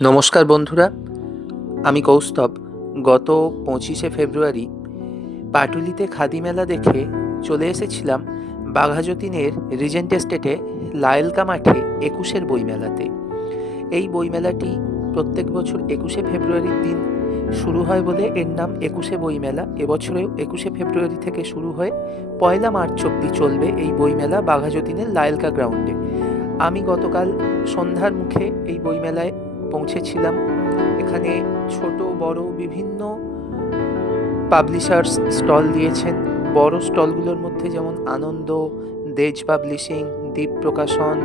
নমস্কার বন্ধুরা, আমি কৌস্তব। গত 25শে ফেব্রুয়ারি পাটুলিতে খাদি মেলা দেখে চলে এসেছিলাম বাঘাযতীনের রিজেন্ট এস্টেটে লায়েলকা মাঠে 21শের বইমেলাতে। এই বইমেলাটি প্রত্যেক বছর 21শে ফেব্রুয়ারির দিন শুরু হয় বলে এর নাম 21শে বইমেলা। এবছরেও 21শে ফেব্রুয়ারি থেকে শুরু হয়ে 1 মার্চ অব্দি চলবে এই বইমেলা বাঘাযতীনের লায়েলকা গ্রাউন্ডে। আমি গতকাল সন্ধ্যার মুখে এই বইমেলায় পৌঁছেছিলাম। এখানে ছোট বড় বিভিন্ন পাবলিশার্স স্টল দিয়েছেন। বড় স্টলগুলোর মধ্যে যেমন আনন্দ, দেজ পাবলিশিং, দ্বীপ প্রকাশন,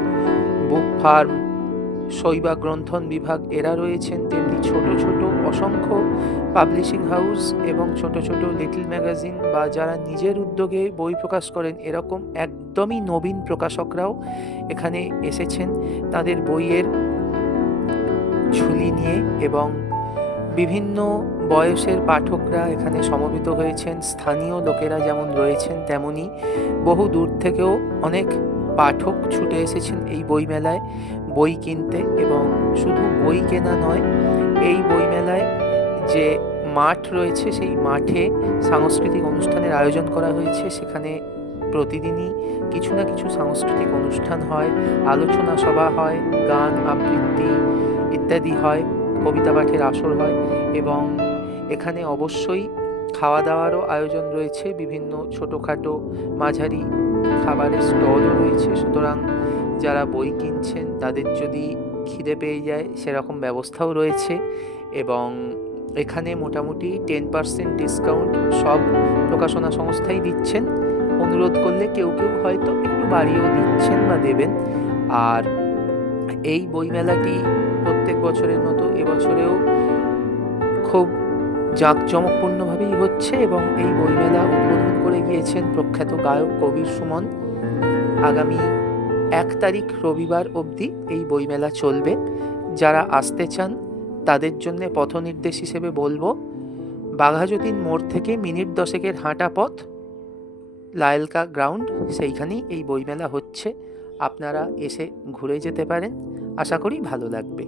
বুক ফার্ম, শৈবা গ্রন্থন বিভাগ এরা রয়েছেন। তেমনি ছোট ছোট অসংখ্য পাবলিশিং হাউস এবং ছোট ছোট লিটল ম্যাগাজিন বা যারা নিজের উদ্যোগে বই প্রকাশ করেন এরকম একদমই নবীন প্রকাশকরাও এখানে এসেছেন তাদের বইয়ের ঝুলি নিয়ে, এবং বিভিন্ন বয়সের পাঠকরা এখানে সমবেত হয়েছেন। স্থানীয় লোকেরা যেমন রয়েছেন তেমনি বহু দূর থেকেও অনেক পাঠক ছুটে এসেছেন এই বইমেলায় বই কিনতে। এবং শুধু বই কেনা নয়, এই বইমেলায় যে মাঠ রয়েছে সেই মাঠে সাংস্কৃতিক অনুষ্ঠানের আয়োজন করা হয়েছে। সেখানে প্রতিদিনই কিছু না কিছু সাংস্কৃতিক অনুষ্ঠান হয়, আলোচনা সভা হয়, গান আবৃত্তি ইত্যাদি হয়, কবিতা পাঠের আসর হয়, এবং এখানে অবশ্যই খাওয়া দাওয়ারও আয়োজন রয়েছে। বিভিন্ন ছোটোখাটো মাঝারি খাবারের স্টলও রয়েছে। সুতরাং যারা বই কিনছেন তাদের যদি খিদে পেয়ে যায় সেরকম ব্যবস্থাও রয়েছে। এবং এখানে মোটামুটি 10% ডিসকাউন্ট সব প্রকাশনা সংস্থাই দিচ্ছেন। অনুরোধ করলে কেউ কেউ হয়তো একটু বাড়িয়েও দিচ্ছেন বা দেবেন। আর এই বইমেলাটি প্রত্যেক বছরের মতো এবছরেও খুব জাঁকজমকপূর্ণভাবেই হচ্ছে, এবং এই বইমেলা উদ্বোধন করে গিয়েছেন প্রখ্যাত গায়ক কবির সুমন। আগামী 1 তারিখ রবিবার অবধি এই বইমেলা চলবে। যারা আসতে চান তাদের জন্য পথনির্দেশ হিসেবে বলবো, বাঘাযতীন মোড় থেকে মিনিট 10-এর হাঁটা পথ লায়েলকা গ্রাউন্ড, সেইখানেই এই বইমেলা হচ্ছে। আপনারা এসে ঘুরে যেতে পারেন, আশা করি ভালো লাগবে।